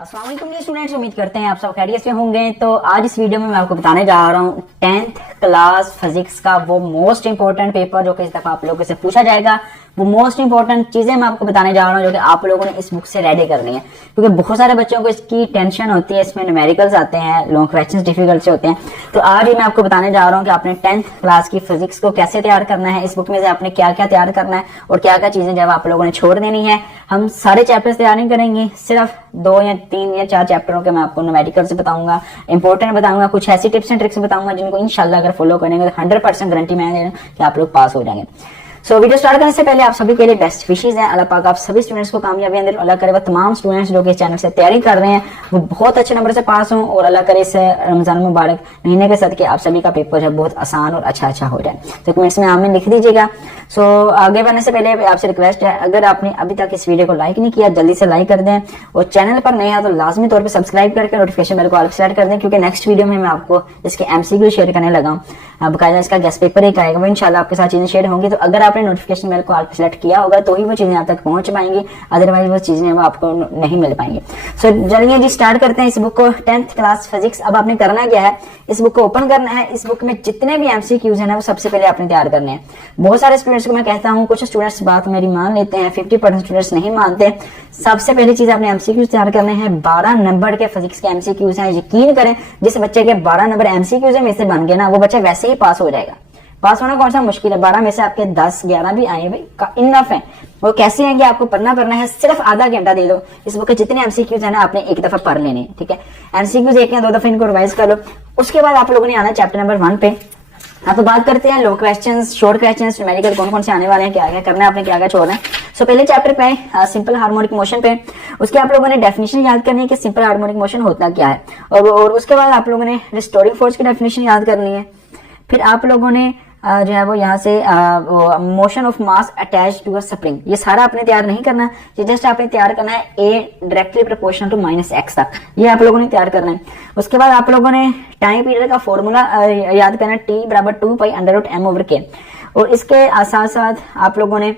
अस्सलाम वालेकुम स्टूडेंट्स, उम्मीद करते हैं आप सब खैरियत से होंगे। तो आज इस वीडियो में मैं आपको बताने जा रहा हूँ 10th क्लास फिजिक्स का वो मोस्ट इंपॉर्टेंट पेपर जो कि इस दफा आप लोगों से पूछा जाएगा। वो मोस्ट इंपॉर्टेंट चीजें मैं आपको बताने जा रहा हूँ जो कि आप लोगों ने इस बुक से रेडी करनी है, क्योंकि बहुत सारे बच्चों को इसकी टेंशन होती है। इसमें न्यूमेरिकल्स आते हैं, लॉन्ग क्वेश्चंस डिफिकल्ट से होते हैं। तो आज ही मैं आपको बताने जा रहा हूँ कि आपने 10th क्लास की फिजिक्स को कैसे तैयार करना है, इस बुक में से आपने क्या क्या तैयार करना है और क्या क्या चीजें जब आप लोगों ने छोड़ देनी है। हम सारे चैप्टर्स तैयार नहीं करेंगे, सिर्फ 2 या 3 या 4 चैप्टरों के मैं आपको न्यूमेरिकल से बताऊंगा, इंपॉर्टेंट बताऊंगा, कुछ ऐसी टिप्स एंड ट्रिक्स बताऊंगा जिनको इंशाल्लाह अगर फॉलो करेंगे तो 100% गारंटी मैं दे रहा हूं कि आप लोग पास हो जाएंगे। वीडियो स्टार्ट करने से पहले आप सभी के लिए बेस्ट विशेष हैं। अल्लाह पाक आप सभी स्टूडेंट्स को कामयाबी अंदर अल्लाह करे, वो तमाम स्टूडेंट्स जो कि इस चैनल से तैयारी कर रहे हैं वो बहुत अच्छे नंबर से पास हों और अल्लाह करे इस रमजान मुबारक महीने के सदके आप सभी का पेपर जो बहुत आसान और अच्छा हो जाए। तो कमेंट्स में आमीन लिख दीजिएगा। आगे बढ़ने से पहले आपसे रिक्वेस्ट है, अगर आपने अभी तक इस वीडियो को लाइक नहीं किया जल्दी से लाइक कर दें और चैनल पर नए हैं तो लाजमी तौर पर सब्सक्राइब करके नोटिफिकेशन बेल को ऑल सेट कर दें, क्योंकि नेक्स्ट वीडियो में मैं आपको इसके एमसीक्यू शेयर करने लगा हूँ। बकायदा इसका गेस्ट पेपर एक आएगा, वो इंशाल्लाह आपके साथ चीजें शेयर होंगी। तो अगर आपने नोटिफिकेशन बेल को सेलेक्ट किया होगा तो ही वो चीजें आप तक पहुंच पाएंगी, अदरवाइज वो चीजें वो आपको नहीं मिल पाएंगी। चलिए जी स्टार्ट करते हैं इस बुक को, 10th क्लास फिजिक्स। अब आपने करना क्या है, इस बुक को ओपन करना है। इस बुक में जितने भी एमसीक्यूज हैं वो सबसे पहले आपने तैयार करने हैं। बहुत सारे स्टूडेंट्स को मैं कहता हूँ, कुछ स्टूडेंट्स बात मेरी मान लेते हैं, 50% स्टूडेंट्स नहीं मानते। सबसे पहली चीज आपने एमसीक्यूज तैयार करने हैं। 12 नंबर के फिजिक्स के एमसीक्यूज हैं। यकीन करें जिस बच्चे के 12 नंबर एमसीक्यूज में से बन गए ना, वो बच्चा वैसे ही पास हो जाएगा। पास होना कौन सा मुश्किल है, 12 में से आपके 10 11 भी आए भाई इनफ है। वो कैसे हैं कि आपको पढ़ना है, सिर्फ आधा घंटा दे दो। इस बुक के जितने एमसीक्यूज है ना आपने एक दफा पढ़ लेने, ठीक है। एमसीक्यूज एक या 2 दफा इनको रिवाइज कर लो। उसके बाद आप लोगों ने आना चैप्टर नंबर 1 पे। आप बात करते हैं long questions, short questions, numerical कौन कौन से आने वाले हैं, क्या क्या करना है, आपने क्या क्या छोड़ना है। पहले चैप्टर पे सिंपल हार्मोनिक मोशन पे, उसके आप लोगों ने डेफिनेशन याद करनी है कि सिंपल हार्मोनिक मोशन होता क्या है, और उसके बाद आप लोगों ने रिस्टोरिंग फोर्स की डेफिनेशन याद करनी है। फिर आप लोगों ने जो है वो यहाँ से motion of mass attach to a spring, ये सारा आपने तैयार नहीं करना, ये जस्ट आपने तैयार करना है ए डायरेक्टली प्रोपोर्शनल टू -x तक, ये आप लोगों ने तैयार करना है। उसके बाद आप लोगों ने टाइम पीरियड का फॉर्मूला याद करना है, T = 2π√m/k। और इसके साथ साथ आप लोगों ने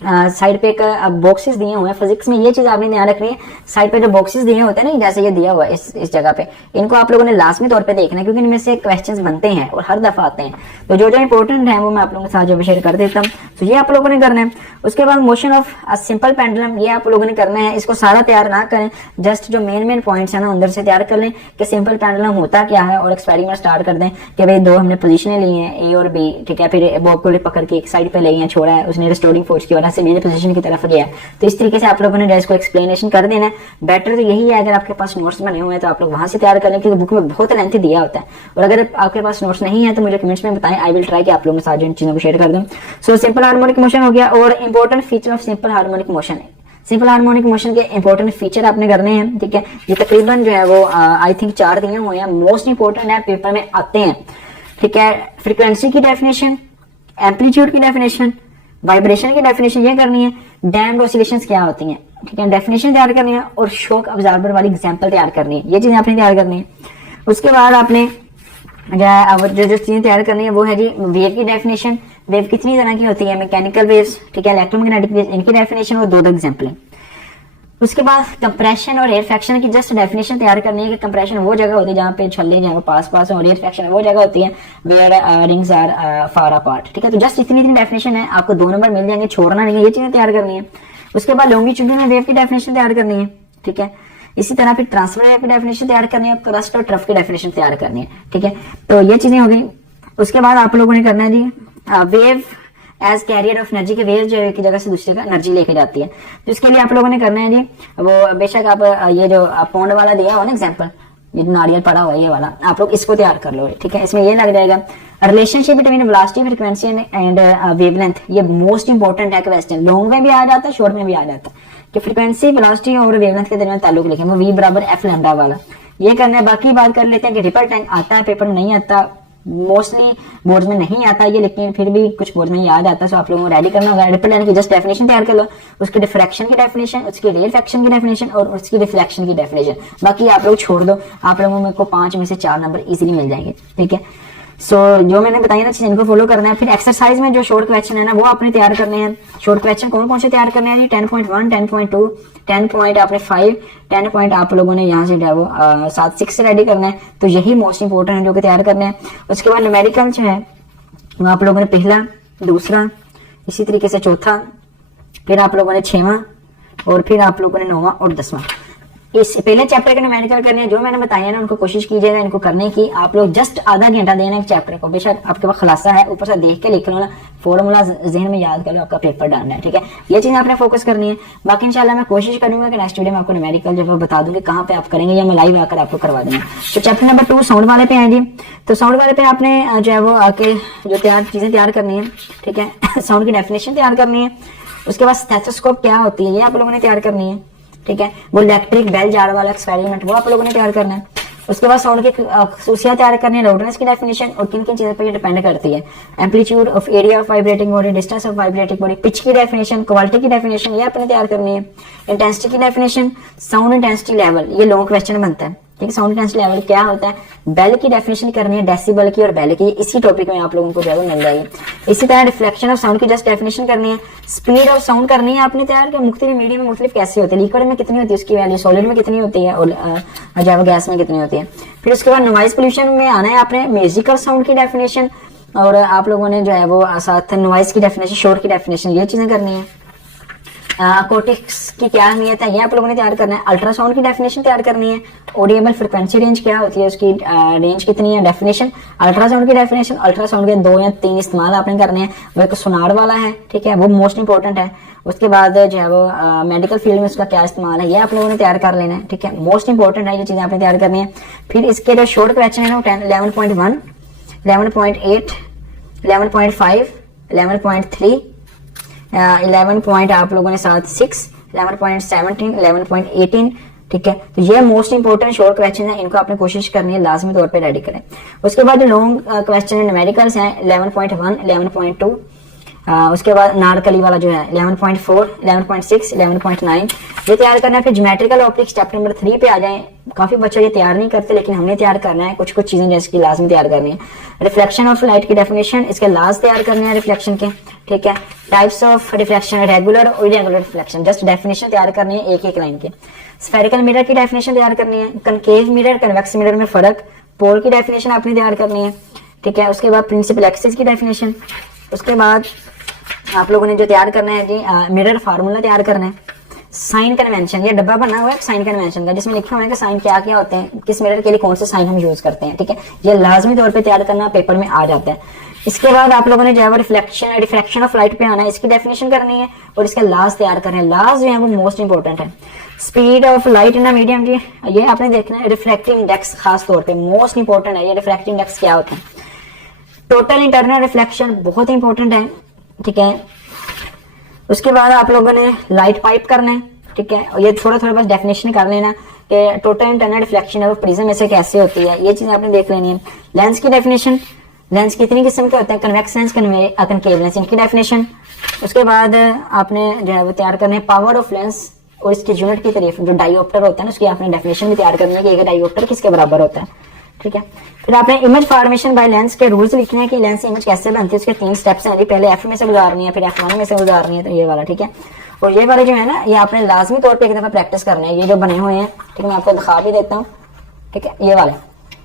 साइड पे एक बॉक्सेस दिए हुए हैं फिजिक्स में, ये चीज आपने ध्यान रखनी है। साइड पे जो बॉक्सेस दिए होते हैं ना, जैसे ये दिया हुआ है इस जगह पे, इनको आप लोगों ने लाजमी तौर पे देखना है, क्योंकि इनमें से क्वेश्चंस बनते हैं और हर दफा आते हैं। तो जो इंपॉर्टेंट है वो मैं आप लोगों के साथ जो शेयर कर देता हूँ। तो ये आप लोगों ने करना है। उसके बाद मोशन ऑफ सिंपल पेंडुलम, ये आप लोगों ने करना है। इसको सारा तैयार ना करें, जस्ट जो मेन पॉइंट्स है ना अंदर से तैयार कर लें कि सिंपल पेंडुलम होता क्या है, और एक्सपेरिमेंट स्टार्ट कर दें कि भाई 2 हमने पोजीशनें ली हैं ए और बी, ठीक है। फिर बॉब को पकड़ के एक साइड पे ले गया, छोड़ा है, उसने रिस्टोरिंग फोर्स की वजह से मेरे पोजीशन की तरफ गया। तो इस तरीके से आप लोगों ने इसको एक्सप्लेनेशन कर देना है। बेटर तो यही है, अगर आपके पास नोट्स बने हुए हैं तो आप लोग वहां से तैयार कर लें, क्योंकि बुक में बहुत लेंथी दिया होता है। और अगर आपके पास नोट्स नहीं है तो मुझे कमेंट्स में बताएं, आई विल ट्राई कि आप लोगों के साथ इन चीजों को शेयर कर दूं। सिंपल हार्मोनिक मोशन हो गया। और important feature of simple harmonic motion है, सिंपल हार्मोनिक मोशन के इंपॉर्टेंट फीचर आपने करने हैं, ठीक है। ये तकरीबन जो है वो आई थिंक 4 दिए हुए हैं, मोस्ट इंपॉर्टेंट है, पेपर में आते हैं, ठीक है। फ्रीक्वेंसी की डेफिनेशन, एम्पलीट्यूड की डेफिनेशन, वाइब्रेशन की डेफिनेशन ये करनी है, डैम्प्ड ऑसिलेशंस क्या होती हैं, ठीक है, डेफिनेशन तैयार करनी है, और शॉक अब्जॉर्बर वाली एग्जांपल तैयार करनी है। ये चीजें आपने तैयार करनी है। उसके बाद आपने जो चीजें तैयार करनी है वो है जी वेव की डेफिनेशन। वेव कितनी तरह की होती है, मैकेनिकल वेव्स, ठीक है, इलेक्ट्रोमैग्नेटिक वेव्स, इनकी डेफिनेशन और 2 एग्जांपल। उसके बाद कंप्रेशन और रेयरफैक्शन की जस्ट डेफिनेशन तैयार करनी है कि कंप्रेशन वो जगह होती है जहाँ पे छल्ले जो है वो पास हो, और रेयरफैक्शन वो जगह होती है where rings are far apart, ठीक है। तो जस्ट इतनी डेफिनेशन है, आपको 2 नंबर मिल जाएंगे, छोड़ना नहीं है, ये चीजें तैयार करनी है। उसके बाद लॉन्गिट्यूडिनल वेव की डेफिनेशन तैयार करनी है, ठीक है। इसी तरह फिर ट्रांसफर वेव की डेफिनेशन तैयार करनी है, क्रस्ट और ट्रफ की डेफिनेशन तैयार करनी है, ठीक है। तो ये चीजें हो गई। उसके बाद आप लोगों ने करना है जी wave as carrier of energy, के वेव जो एक जगह से दूसरी जगह एनर्जी लेके जाती है। तो इसके लिए आप लोगों ने करना है जी वो बेशक आप ये जो पौंड वाला दिया हो ना एग्जांपल, ये नारियल पड़ा हुआ है ये वाला, आप लोग इसको तैयार कर लो, ठीक है। इसमें ये लग जाएगा relationship between velocity, frequency and wavelength. ये मोस्ट इंपॉर्टेंट है क्वेश्चन, लॉन्ग में भी आ जाता है, शॉर्ट में भी आ जाता है कि फ्रीक्वेंसी, वेलोसिटी और वेवलेंथ के दरमियान ताल्लुक लिखें, वो V = F लैम्डा वाला, ये करना है। बाकी बात कर लेते हैं कि रिपल टाइम आता है, पेपर में नहीं आता, मोस्टली बोर्ड में नहीं आता ये, लेकिन फिर भी कुछ बोर्ड में याद आता है। सो आप लोगों को रेडी करना होगा। रिपल लाइन की जस्ट डेफिनेशन तैयार कर लो, उसकी डिफ्रैक्शन की डेफिनेशन, उसकी रेयरफैक्शन की डेफिनेशन और उसकी रिफ्लेक्शन की डेफिनेशन। बाकी आप लोग छोड़ दो, आप लोगों को 5 में से 4 नंबर इजीली मिल जाएंगे, ठीक है। सो जो मैंने बताया ना चीज इनको फॉलो करना है। फिर एक्सरसाइज में जो शॉर्ट क्वेश्चन है ना वो आपने तैयार करने हैं। शॉर्ट क्वेश्चन कौन कौन से तैयार करने हैं जी? 10.1, 10.2, 10 पॉइंट आपने 5, 10 पॉइंट आप लोगों ने यहाँ से जो है वो 7-6 से रेडी करना है। तो यही मोस्ट इंपोर्टेंट है जो कि तैयार करने हैं। उसके बाद न्यूमेरिकल जो है वो आप लोगों ने पहला, दूसरा, इसी तरीके से चौथा, फिर आप लोगों ने 6वां, और फिर आप लोगों ने 9वां और 10वां। इस पहले चैप्टर के न्यूमेरिकल करने हैं जो मैंने बताया ना, उनको कोशिश कीजिएगा इनको करने की। आप लोग जस्ट आधा घंटा देना एक चैप्टर को, बेशक आपके पास खुलासा है, ऊपर से देख के लिख लो ना, फॉर्मूला जहन में याद कर लो, आपका पेपर डालना है, ठीक है। ये चीज आपने फोकस करनी है। बाकी इंशाल्लाह मैं कोशिश करूंगा कि नेक्स्ट वीडियो में आपको न्यूमेरिकल जब बता दूंगी कहाँ पे आप करेंगे, या मैं लाइव आकर आपको करवा दूंगा। तो चैप्टर नंबर 2 साउंड वाले पे है जी। तो साउंड वाले पे आपने जो है वो आके जो चीजें तैयार करनी है, ठीक है। साउंड की डेफिनेशन तैयार करनी है। उसके बाद स्टेथोस्कोप क्या होती है ये आप लोगों ने तैयार करनी है, ठीक है। वो इलेक्ट्रिक बेल जार वाला एक्सपेरिमेंट वो आप लोगों ने तैयार करना है। उसके बाद साउंड की खसूसियात तैयार करनी है, लाउडनेस की डेफिनेशन, और किन किन चीजों पर ये डिपेंड करती है। Amplitude of area of vibrating body, distance of vibrating body, pitch की डेफिनेशन, क्वालिटी की डेफिनेशन ये आपने तैयार करनी है। इंटेंसिटी की डेफिनेशन, साउंड इंटेंसिटी लेवल, ये लॉन्ग क्वेश्चन बनता है, ठीक है। साउंड इंटेंसिटी लेवल क्या होता है, बेल की डेफिनेशन करनी है, डेसिबल की और बेल की, इसी टॉपिक में आप लोगों को जो है मिल जाएगी। इसी तरह रिफ्लेक्शन ऑफ साउंड की जस्ट डेफिनेशन करनी है। स्पीड ऑफ साउंड करनी है आपने तैयार, कि मुख्तलिफ मीडियम में मुख्तलिफ कैसे होती है, लिक्विड में कितनी होती है उसकी वैल्यू, सॉलिड में कितनी होती है, और जो गैस में कितनी होती है। फिर उसके बाद नॉइज पोल्यूशन में आना है आपने, म्यूजिकल साउंड की डेफिनेशन, और आप लोगों ने जो है वो साथ नॉइज की डेफिनेशन, शोर की डेफिनेशन, ये चीजें करनी है। कोटिक्स की क्या अहमियत है ये आप लोगों ने तैयार करना है। अल्ट्रासाउंड की डेफिनेशन तैयार करनी है। ऑडिएबल फ्रिक्वेंसी रेंज क्या होती है, उसकी रेंज कितनी है, डेफिनेशन। अल्ट्रासाउंड की डेफिनेशन, अल्ट्रासाउंड के 2 या 3 इस्तेमाल आपने करने हैं। वो एक सोनार वाला है, ठीक है, वो मोस्ट इंपॉर्टेंट है। उसके बाद जो है वो मेडिकल फील्ड में उसका क्या इस्तेमाल है ये आप लोगों ने तैयार कर लेना है, ठीक है। मोस्ट इंपॉर्टेंट है, ये चीजें आपने तैयार करनी है। फिर इसके जो शॉर्ट क्वेश्चन है ना 11.1, 11.8, 11.5, 11.3, 11 पॉइंट आप लोगों ने साथ 6, 11.17, 11.18, ठीक है। तो ये मोस्ट इंपोर्टेंट शॉर्ट क्वेश्चन है, इनको आपने कोशिश करनी है लाजमी तौर पे रेडी करें। उसके बाद जो लॉन्ग क्वेश्चन है न्यूमेरिकल्स हैं 11.1, 11.2, उसके बाद नारकली वाला जो है 11.4, 11.6, 11.9 ये तैयार करना है। फिर ज्योमेट्रिकल ऑप्टिक्स चैप्टर नंबर 3 पे आ जाएं। काफी बच्चे ये तैयार नहीं करते, लेकिन हमने तैयार करना है, कुछ कुछ चीजें जैसे कि लाजमी तैयार करनी है। रिफ्लेक्शन ऑफ लाइट की डेफिनेशन, इसके लास्ट तैयार करने हैं रिफ्लेक्शन के, ठीक है। टाइप्स ऑफ रिफ्लेक्शन, रेगुलर और इरेगुलर रिफ्लेक्शन, जस्ट डेफिनेशन तैयार करनी है एक एक लाइन के। स्फेरिकल मिरर की डेफिनेशन तैयार करनी है। कनकेव मिरर, कन्वेक्स मिरर में फर्क, पोल की डेफिनेशन आपने तैयार करनी है, ठीक है। उसके बाद प्रिंसिपल एक्सिस की डेफिनेशन। उसके बाद आप लोगों ने जो तैयार करना है जी मिरर फार्मूला तैयार करना है। साइन कन्वेंशन, ये डब्बा बना हुआ है साइन कन्वेंशन का, जिसमें लिखा हुआ है कि साइन क्या क्या होते हैं, किस मिरर के लिए कौन से साइन हम यूज करते हैं, ठीक है। ये लाजमी तौर पे तैयार करना, पेपर में आ जाता है। इसके बाद आप लोगों ने जो है रिफ्लेक्शन ऑफ लाइट पे आना है, इसकी डेफिनेशन करनी है, और इसके लास्ट तैयार करना है। लास्ट जो है वो मोस्ट इंपॉर्टेंट है। Speed of light in medium जी, ये आपने देखना है। रिफ्लेक्टिंग इंडेक्स खास तौर पे मोस्ट इंपॉर्टेंट है, ये रिफ्लेक्टिंग इंडेक्स क्या होता है। टोटल इंटरनल रिफ्लेक्शन बहुत इंपॉर्टेंट है, ठीक है। उसके बाद आप लोगों ने लाइट पाइप करना है, ठीक है। और ये थोड़ा थोड़ा बस डेफिनेशन कर लेना कि टोटल इंटरनल रिफ्लेक्शन है वो प्रिज्म में से कैसे होती है, ये चीज आपने देख लेनी है। लेंस की डेफिनेशन, लेंस कितनी किस्म के होते हैं, कन्वेक्स लेंस, कनकेव लेंस, इनकी डेफिनेशन। उसके बाद आपने जो है वो तैयार करना है पावर ऑफ लेंस और इसकी यूनिट की तारीफ, जो डायोप्टर होता है ना उसकी आपने डेफिनेशन भी तैयार करनी है कि एक डायोप्टर किसके बराबर होता है, ठीक है। फिर आपने इमेज फॉर्मेशन बाय लेंस के रूल्स लिखने हैं कि लेंस इमेज कैसे बनती है, उसके 3 स्टेप्स हैं। पहले एफ में से गुजारनी है, फिर F1 में से गुजारनी है, तो ये वाला, ठीक है। और ये वाले जो है ना ये आपने लाजमी तौर पे एक दफा प्रैक्टिस करना है। ये जो बने हुए हैं, ठीक है, मैं आपको दिखा भी देता हूँ, ठीक है। ये वाले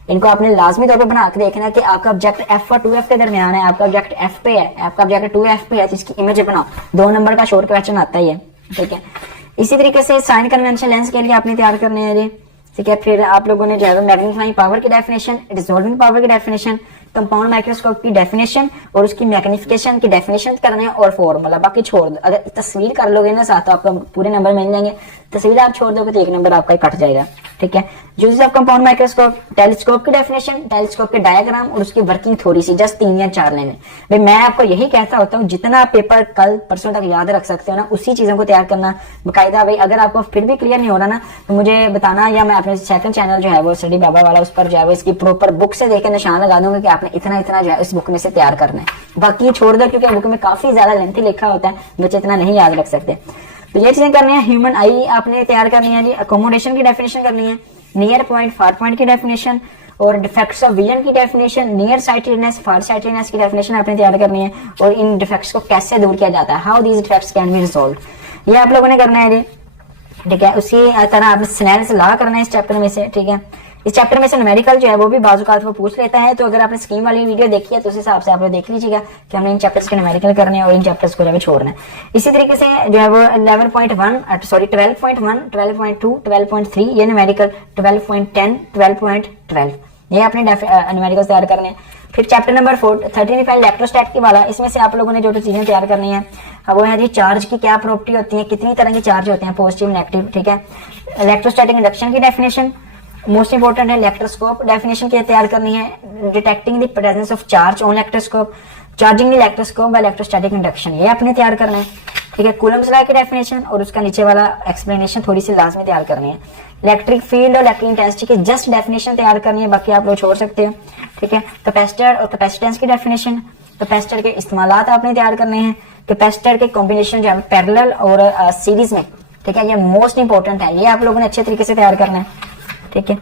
इनको आपने लाजमी तौर पे बना के देखना है कि आपका ऑब्जेक्ट F और 2F के दरमियान है, आपका ऑब्जेक्ट F पे है, आपका ऑब्जेक्ट 2F पे है, तो इसकी इमेज बनाओ। 2 नंबर का शॉर्ट क्वेश्चन आता है ये, ठीक है। इसी तरीके से साइन कन्वेंशन लेंस के लिए आपने तैयार करने हैं, ठीक है। फिर आप लोगों ने जो है मैग्नीफाइंग पावर की डेफिनेशन, रिजॉल्विंग पावर की डेफिनेशन, कंपाउंड माइक्रोस्कोप की डेफिनेशन और उसकी मैग्निफिकेशन की डेफिनेशन करना है, और फॉर्मूला बाकी छोड़ दो। अगर तस्वीर कर लोगे ना साथ तो आपको पूरे नंबर मिल जाएंगे, तस्वीर आप छोड़ दोगे तो 1 नंबर आपका ही कट जाएगा, ठीक है। Uses of compound microscope, telescope की डेफिनेशन, टेलीस्कोप के डायग्राम और उसकी वर्किंग थोड़ी सी, जस्ट 3 या 4 लाइनें। भाई मैं आपको यही कहता होता हूँ, जितना आप पेपर कल परसों तक याद रख सकते हो ना, उसी चीजों को तैयार करना बाकायदा। भाई अगर आपको फिर भी क्लियर नहीं हो रहा ना तो मुझे बताना, या मैं अपने सेकंड चैनल जो है वो स्टडी बाबा वाला, उस पर जो है वो इसकी प्रॉपर बुक से देकर निशान लगा दूंगा कि आपने इतना इतना जो है इस बुक में से तैयार करना है। बाकी छोड़ दो, क्योंकि बुक में काफी ज्यादा लेंथी लिखा होता है, बच्चे इतना नहीं याद रख सकते। तो ये चीजें करनी है। ह्यूमन आई आपने तैयार करनी है जी। अकोमोडेशन की डेफिनेशन करनी है। नियर पॉइंट, फार पॉइंट की डेफिनेशन, और डिफेक्ट्स ऑफ विजन की डेफिनेशन, नियर साइटेडनेस, फार साइटेडनेस की डेफिनेशन आपने तैयार करनी है, और इन डिफेक्ट्स को कैसे दूर किया जाता है, how these defects can be resolve, ये आप लोगों ने करना है। ठीक है, उसी तरह आपने स्नेल्स लॉ करना है इस चैप्टर में से। ठीक है, इस चैप्टर में से न्यूमेरिकल जो है वो भी बाजुकात वो पूछ लेता है, तो अगर आपने स्कीम वाली वीडियो देखी है तो उस हिसाब से आप लोग देख लीजिएगा कि हमने इन चैप्टर्स के न्यूमेरिकल करने हैं और इन चैप्टर्स को जो है छोड़ना है। इसी तरीके से जो है वो 11.1 सॉरी 12.1, 12.2, 12.3 ये न्यूमेरिकल, 12.10, 12.12 ये अपने न्यूमेरिकल तैयार करने हैं। फिर चैप्टर नंबर 4 13 इलेक्ट्रोस्टैट की वाला, इसमें से आप लोगों ने जो चीजें तैयार करनी है वो है जी चार्ज की क्या प्रॉपर्टी होती है, कितनी तरह के चार्ज होते हैं, पॉजिटिव नेगेटिव। ठीक है, इलेक्ट्रोस्टैटिक इंडक्शन की डेफिनेशन मोस्ट इंपोर्टेंट है, इलेक्ट्रोस्कोप डेफिनेशन क्या तैयार करनी है, detecting the presence of charge on electroscope, charging electroscope by electrostatic induction ये आपने तैयार करना है। ठीक है, कूलम्स लॉ की डेफिनेशन और उसका नीचे वाला एक्सप्लेनेशन थोड़ी सी लाजमी तैयार करनी है। इलेक्ट्रिक फील्ड और इलेक्ट्रिक इंटेंसिटी की जस्ट डेफिनेशन तैयार करनी है, बाकी आप लोग छोड़ सकते हो। ठीक है, कैपेसिटर और कैपेसिटेंस की डेफिनेशन, कैपेसिटर के इस्तेमालात आपने तैयार करने हैं, कैपेसिटर के कॉम्बिनेशन जो है पैरेलल और सीरीज में। ठीक है, ये मोस्ट इंपोर्टेंट है, ये आप लोगों ने अच्छे तरीके से तैयार करना है। ठीक है,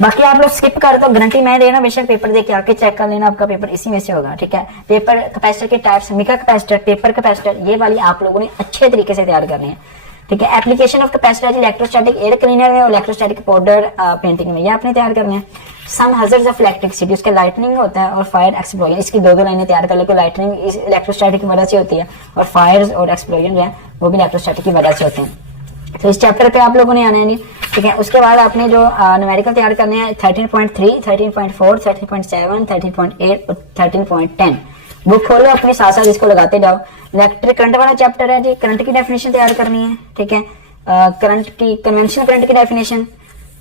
बाकी आप लोग स्किप कर दो, गारंटी मैं देना, बेशक पेपर देके आके चेक कर लेना, आपका पेपर इसी में से होगा। ठीक है, पेपर कैपेसिटर के टाइप्स, मिका कैपेसिटर, पेपर कैपेसिटर, ये वाली आप लोगों ने अच्छे तरीके से तैयार करनी है। ठीक है, application of capacitor electrostatic air cleaner में और इलेक्ट्रोस्टैटिक पाउडर पेंटिंग में, ये आपने तैयार करने हैं। सम हज़ार्ड्स ऑफ इलेक्ट्रिसिटी, उसके लाइटनिंग होता है और फायर एक्सप्लोजन, इसकी दो लाइनें तैयार कर ले। लाइटनिंग इलेक्ट्रोस्टैटिक की वजह से होती है और फायर और एक्सप्लोजन जो है वो भी इलेक्ट्रोस्टैटिक की वजह से होते हैं। तो इस चैप्टर पे आप लोगों ने आना है। ठीक है, उसके बाद आपने जो न्यूमेरिकल तैयार करने हैं 13.3, 13.4, 13.7, 13.8 और 13.10 बुक खोलो अपने साथ साथ इसको लगाते जाओ। इलेक्ट्रिक करंट वाला चैप्टर है जी, करंट की डेफिनेशन तैयार करनी है। ठीक है, करंट की कन्वेंशनल करंट की डेफिनेशन,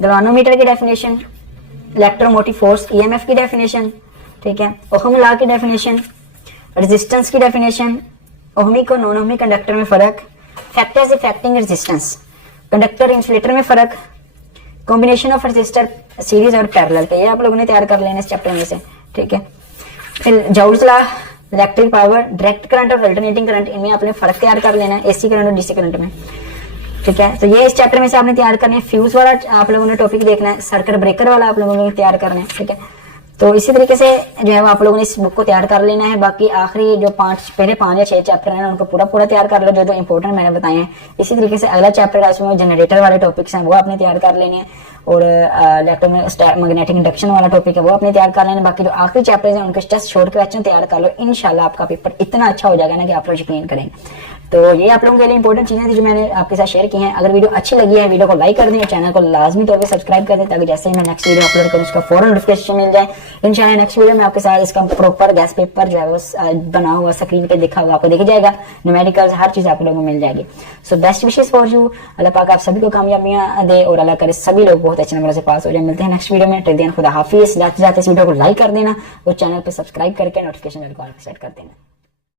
गैल्वानोमीटर की डेफिनेशन, इलेक्ट्रोमोटिव फोर्स ईएमएफ की डेफिनेशन। ठीक है, ओहम लॉ की डेफिनेशन, रेजिस्टेंस की डेफिनेशन, ओहमिक और नॉन ओहमिक कंडक्टर में फर्क, factors affecting resistance, conductor insulator में फर्क, कॉम्बिनेशन ऑफ रेजिस्टर सीरीज और पैरेलल के, ये आप लोगों ने तैयार कर लेना इस चैप्टर में से। ठीक है, फिर joules law, electric power, direct current और अल्टरनेटिंग करंट, इनमें आपने फर्क तैयार कर लेना है, एसी करंट और डीसी करंट में। ठीक है, तो ये इस चैप्टर में से आपने तैयार करना है। फ्यूज वाला आप लोगों ने टॉपिक देखना है, सर्किट ब्रेकर वाला आप लोगों ने तैयार करना है। ठीक है, तो इसी तरीके से जो है आप लोगों ने इस बुक को तैयार कर लेना है। बाकी आखिरी जो पहले 5 या 6 चैप्टर हैं उनको पूरा तैयार कर लो, जो इंपॉर्टेंट मैंने बताए हैं। इसी तरीके से अगला चैप्टर है उसमें जनरेटर वाले टॉपिक्स हैं वो आपने तैयार कर लेने हैं, और इलेक्ट्रोमैग्नेटिक इंडक्शन वाला टॉपिक है वो आपने तैयार कर लेना। बाकी जो आखिरी चैप्टर हैं उनके जस्ट शॉर्ट क्वेश्चन तैयार कर लो, इंशाल्लाह आपका पेपर इतना अच्छा हो जाएगा ना कि आप लोग यकीन करेंगे। तो ये आप लोगों के लिए इंपॉर्टेंट चीजें थी जो मैंने आपके साथ शेयर की हैं। अगर वीडियो अच्छी लगी है वीडियो को लाइक कर दें और चैनल को लाजमी तौर पे सब्सक्राइब कर दें, ताकि जैसे ही मैं नेक्स्ट वीडियो अपलोड करूँ उसका फौरन नोटिफिकेशन मिल जाए। इंशाल्लाह नेक्स्ट वीडियो में आपके साथ इसका प्रॉपर गैस पेपर जो है वो बना हुआ स्क्रीन पे दिखा हुआ आपको दिख जाएगा, न्यूमेरिकल्स हर चीज आप लोगों को मिल जाएगी। So best wishes for you, Allah पाक आप सभी को कामयाबियां दे और अल्लाह करे सभी लोग बहुत अच्छे नंबर से पास हो जाए। मिलते हैं नेक्स्ट वीडियो में, टिल देन खुदा हाफिज। जाते जाते इस वीडियो को लाइक कर देना और चैनल पे सब्सक्राइब करके नोटिफिकेशन बेल को ऑन सेट कर देना।